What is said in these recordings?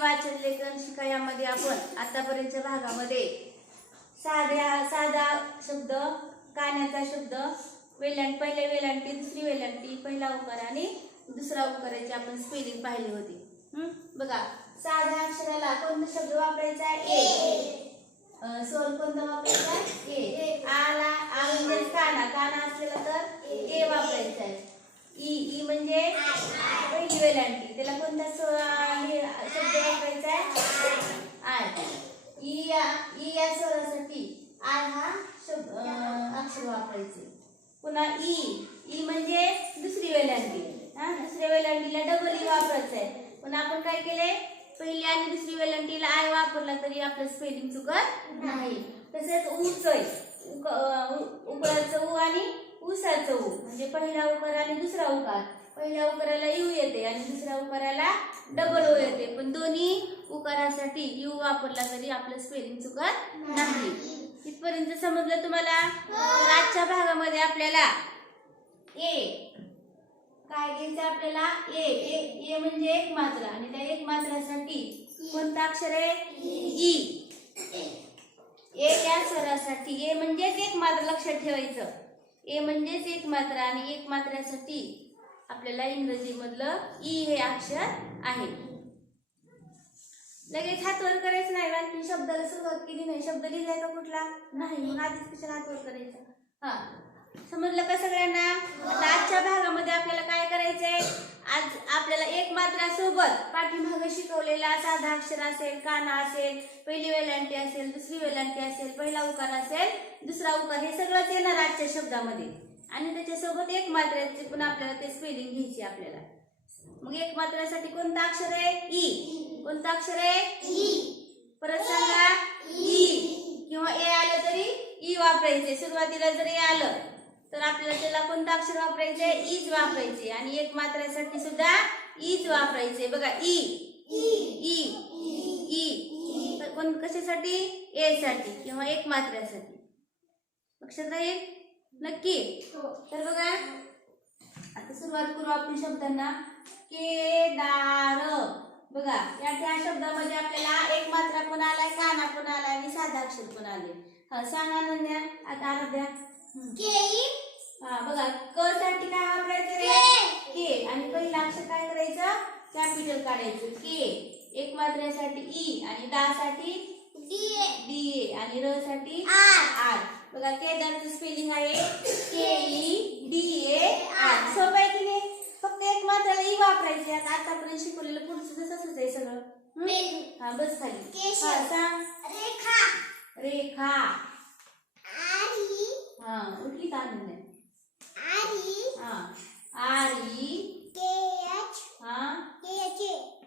वाचन लेखन शिकायामध्ये आपण आतापर्यंतच्या भागामध्ये साध्या साधा शब्द कान्याचा शब्द वेलांट पहिल्या वेलांटी दुसरी वेलांटी पहिला उकार आणि दुसरा उकाराची आपण स्पेलिंग पाहिली होती? बघा साध्या अक्षराला कोणता शब्द वापरायचा? आहे ए स्वर कोणता वापरायचा? आहे ए आला आ म्हणजे काना. काना असलेला तर ए वापरायचा आहे. ई ई म्हणजे पहिली वेलांटी. त्याला कोणता ई या ई या स्वरासाठी आय हा शब्द अक्षर वापरायचे. पुन्हा ई. ई म्हणजे दुसरी वेलांटी हा दुसऱ्या वेलांटीला डबल ई वापरायचं आहे. पण आपण काय केलंय? पहिली आणि दुसरी वेलांटीला आय वापरला तरी आपलं स्पेलिंग चुकत नाही. तसेच ऊच आहे उक- अं, उ- उकळाचं ऊ आणि ऊसाचं ऊ म्हणजे पहिला उकार आणि दुसरा उकार. पहिल्या उकाराला यू येते आणि दुसऱ्या उकाराला डबल ओ येते. पण दोन्ही उकारासाठी यू वापरला तरी आपलं स्पेलिंग चुकत नाही. इथपर्यंत समजलं तुम्हाला? तर आजच्या भागामध्ये आपल्याला ए काय घ्यायचं आपल्याला? ए ए म्हणजे एक मात्रा. आणि त्या एक मात्रासाठी कोणतं अक्षर आहे? ई ए या स्वरासाठी ए म्हणजेच एक मात्रा लक्षात ठेवायचं. ए म्हणजेच एक मात्रा आणि एक मात्र्यासाठी आपल्याला इंग्रजी मधलं ई हे अक्षर आहे. लगेच हात वर करायचं नाही कारण की शब्दाला सुरुवात केली नाही शब्द लिहिलाय का कुठला? नाही मग आधीच कशाला हात वर करायचा? हा. समजलं का सगळ्यांना? आता आजच्या भागामध्ये आपल्याला काय करायचंय? आज आपल्याला एक मात्रासोबत पाठीमाग शिकवलेला साधा अक्षर असेल काना असेल पहिली वेलांटी असेल दुसरी वेलांटी असेल पहिला उकार असेल दुसरा उकार हे सगळंच येणार आजच्या शब्दामध्ये. आणि त्याच्यासोबत एक मात्र्याचे पण आपल्याला ते स्पेलिंग घ्यायची आपल्याला. मग एक मात्रासाठी कोणतं अक्षर आहे? ई. कोणतं अक्षर आहे? परत सांगा. ई. किंवा ए आलं तरी ई वापरायचे. सुरुवातीला जर ए आलं तर आपल्याला त्याला कोणतं अक्षर वापरायचे? ईज वापरायचे. आणि एक मात्रासाठी सुद्धा ईज वापरायचे. बघा ई. ई. ई. कोण कशासाठी? ए साठी किंवा एक मात्र्यासाठी लक्षात राहील? नक्की? तर बघा आता सुरुवात करू आपण शब्दांना. केदार बघा या त्या शब्दामध्ये आपल्याला एक मात्रा पण आलाय काना पण आलाय आणि साधा अक्षर पण आले. हा सांग आनंद्या आता हम्म. हा बघा क साठी काय वापरायचं के. आणि पहिलं अक्षर काय करायचं? कॅपिटल काढायचं. के. एक मात्र्यासाठी ई आणि दा साठी डी. आणि र साठी आर. बघा केदारचं स्पेलिंग आहे. K E D A R. सोपं आहे की नाही? फक्त एक मात्राला ई वापरायचे. आता आतापर्यंत शिकवलेलं पुढचं तसंच आहे सगळं? हा? बस खाली. हा, सांग. रेखा. हा उठली का आनंद? हा. आरी. हा.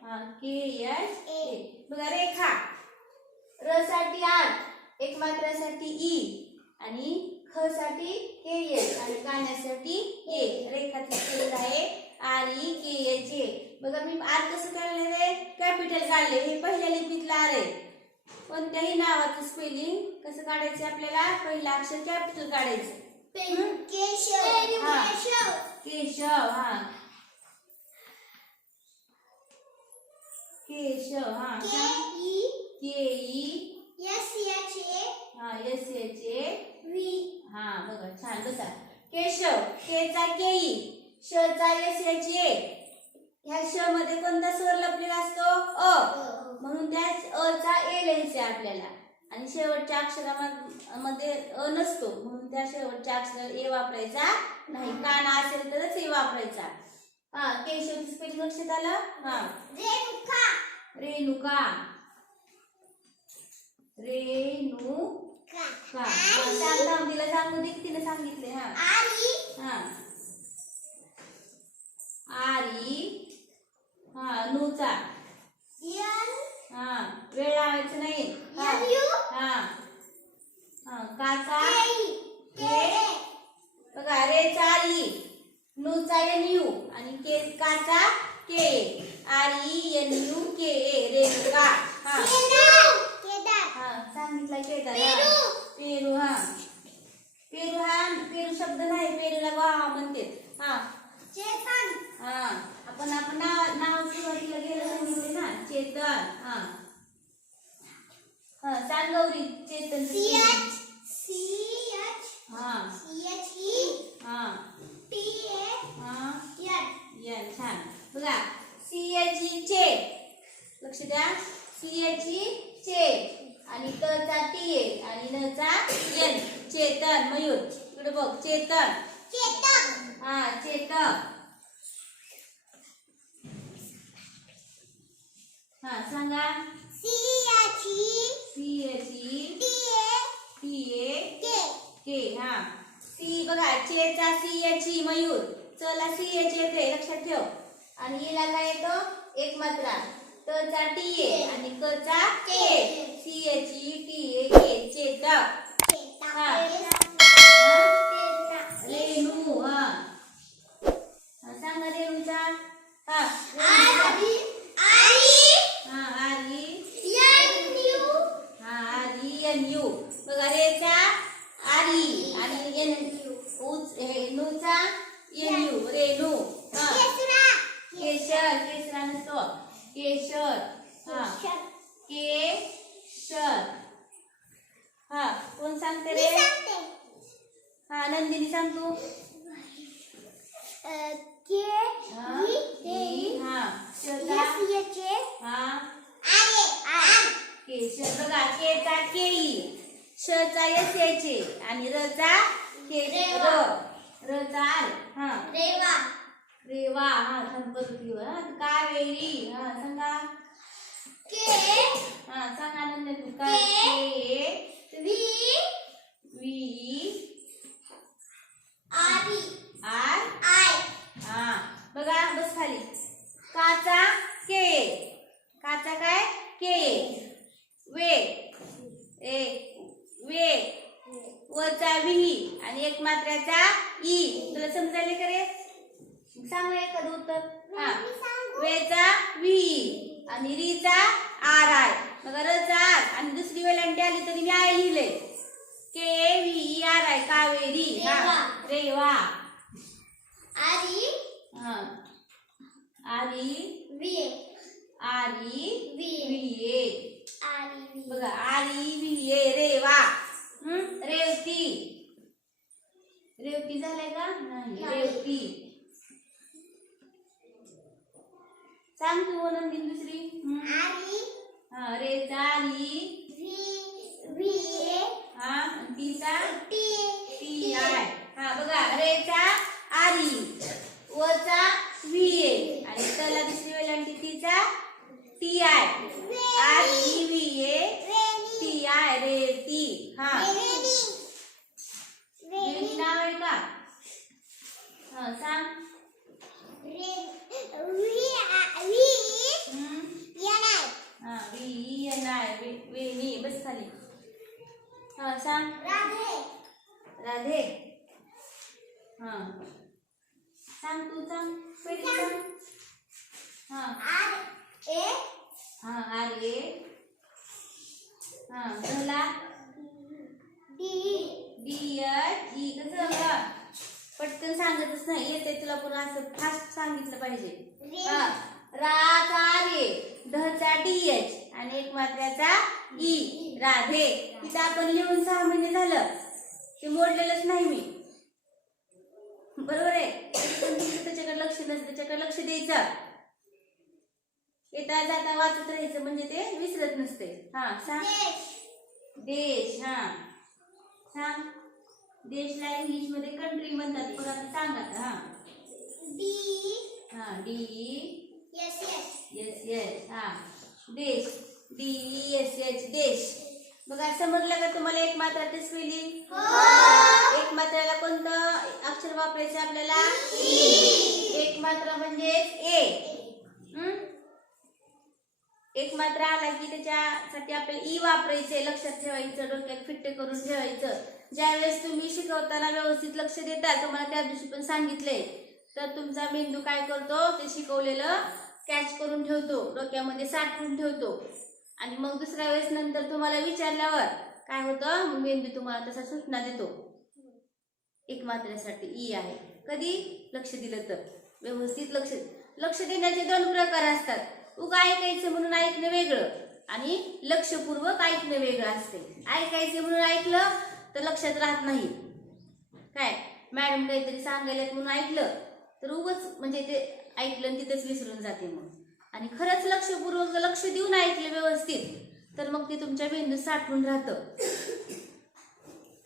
हा के एच ए. बघा रेखा. र साठी आर एक मात्रासाठी ई आणि ख साठी के एच आणि काण्यासाठी ए. रेखाचं स्पेलिंग आहे. R E K H A बघा मी आर कसं काढलं रे कॅपिटल काढले. हे पहिल्या लिपीतलं आर आहे. कोणत्याही नावाचं स्पेलिंग कसं काढायचं आपल्याला? पहिलं अक्षर कॅपिटल काढायचं. केशव. हा. केशव. हा. K E? हा एस एच ए हा बघा छान बसा. केशव केचा केई श चा एस एच ए ह्या श मध्ये कोणता स्वर लपलेला असतो? अ. म्हणून त्या अ चा ए लिहायचे आपल्याला. आणि शेवटच्या अक्षरामध्ये अ नसतो. म्हणून त्या शेवटच्या अक्षराला ए वापरायचा नाही. काना असेल तरच ए वापरायचा. हा केशवची स्पेलिंग लक्षात आलं? हा. रेणुका. रेणुका. सांग थांब तिला सांगू दे की तिने सांगितले हा. हा. आरी. हा नुचा. हा वेळ लावायचं नाही. हा. हा. हा काचा. के. बघा रे चारी. नुचा एन यू. आणि के काचा K. R N U K A Renuka. हा. सांगितलं केदार हा. पेरू हा. पेरू हा. पेरू शब्द नाही पेरूला वा म्हणते. हा. हा. आपण आपण नाव नाव सुरुवातीला गेलं सांगितले ना. चेतन हा. हा सांग गौरी चेतन हा. हा. हा. यन छान. बघा सी एच ई चे. लक्ष द्या. सी एच ई चे. आणि त चा टी ए आणि न चा एन चेतन मयूर. इकडे बघ चेतन. हा चेतन. हा सांगा. C H E T A K हा. सी बघा चेचा सी एच ई मयूर. चला सी एच येते लक्षात ठेव. आणि इला काय येतो? एक मात्रा त चा टी ए आणि क चा K C H E T A K Chetak Renu हा हा, सांगा रेणूचा हा रेणूचा. हा आरी हा आरी एन यू बघा रेचा आरी आणि एन उच हे नूचा एन यू रेणू. हा. केशर केशरा नसतो. केशर. हा. केशर. हा. कोण सांगते रे? हा नंदिनी सांग तू. ई, हा. हा केशर बघा केचा केई. शचा यस यायचे आणि के र रचा आर हा. रेवा. हा थांब करू ती हा कावेरी हा सांगा. हा सांग तू काय के वी आर हा बघा बस खाली काचा के काचा काय के वे ए वे वचा विही आणि एक मात्र्याचा ई तुला समजायले का रे सांग एखादं उत्तर? हा. वेचा विही आणि रीचा आर आय. मग रचा आर. आणि दुसरी वेलांटी आली तरी मी आय लिहिले. K V R I Kaveri. हा. रेवा. हा. आरी. आरी. विये बघा आरी विये रेवा हं? रेवती रेवती झालंय का नाही. रेवती सांग तू नंदीन दुसरी हं? हा रेचा हा आणि तिचा टी. आय. हा बघा. रेचा आरी वचा व्हीए आणि तला दुसरी वेलांटी तिचा टी आय आरी व्हीए टी आय रेती हा रेती नाव आहे का हा सांग हं? हा व्ही एन आय वेणी बस खाली हा सांग राधे हा सांग तू सांग पहिली सांग हा हा आर्ये हा डी एच ई कसं पटकन सांगतच नाही येते तुला पण असं फास्ट सांगितलं पाहिजे. हा राचा रे. D H. आणि एक मात्र्याचा ई. राधे. तिथं आपण लिहून सहा महिने झालं. ते मोडलेलंच नाही मी. बरोबर आहे? त्याच्याकडे लक्ष नसतं त्याच्याकडे लक्ष द्यायचं. येता जाता वाचत राहायचं म्हणजे ते विसरत नसते. हा सांग. देश. हा. सांग. देशला इंग्लिशमध्ये कंट्री म्हणतात पण आता सांग आता हा. हा डी. S S. हा. देश. डी एस एच देश. बघा समजलं का तुम्हाला एक मात्रा ते स्पेलिंग एक मात्राला कोणतं अक्षर वापरायचं आपल्याला? एक मात्रा म्हणजे ए. हं? एक मात्र आला की त्याच्यासाठी आपल्याला ई वापरायचे लक्षात ठेवायचं डोक्यात फिट्ट करून ठेवायचं. ज्यावेळेस तुम्ही शिकवताना व्यवस्थित लक्ष देता तुम्हाला त्या दिवशी पण सांगितले तर तुमचा मेंदू काय करतो? ते शिकवलेलं कॅच करून ठेवतो डोक्यामध्ये साठवून ठेवतो. आणि मग दुसऱ्या वेळेस नंतर तुम्हाला विचारल्यावर काय होतं? मग मेंदू तुम्हाला तसा सूचना देतो. एक मात्रेसाठी ई आहे. कधी? लक्ष दिलं तर. व्यवस्थित लक्ष लक्ष देण्याचे दोन प्रकार असतात. उगा ऐकायचं म्हणून ऐकणं वेगळं. आणि लक्षपूर्वक ऐकणं वेगळं असते. ऐकायचं म्हणून ऐकलं तर लक्षात राहत नाही. काय? मॅडम काहीतरी सांगायला म्हणून ऐकलं तर उगच म्हणजे ते ऐकलं आणि तिथेच विसरून जाते मग. आणि खरंच लक्षपूर्वक लक्ष देऊन ऐकलं व्यवस्थित तर मग ते तुमच्या मेंदू साठवून राहतं.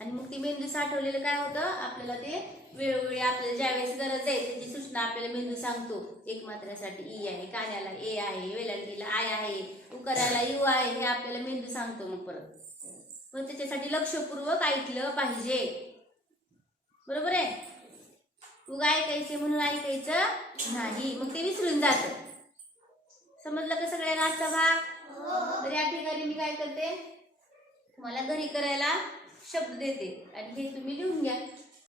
आणि मग ती मेंदू साठवलेलं काय होतं? आपल्याला ते वेळोवेळी आपल्याला ज्यावेळेस गरज आहे त्याची सूचना आपल्याला मेंदू सांगतो. एक मात्रासाठी ई आहे कान्याला ए आहे वेलांटीला आय आहे उकराला यू आहे हे आपल्याला मेंदू सांगतो मग परत. पण त्याच्यासाठी लक्षपूर्वक ऐकलं पाहिजे. बरोबर आहे? उगा ऐकायचे म्हणून ऐकायचं नाही. मग ते विसरून जात. समजलं का सगळ्यांना आजचा भाग? तर या ठिकाणी मी काय करते? तुम्हाला घरी करायला शब्द देते. आणि हे तुम्ही लिहून घ्या.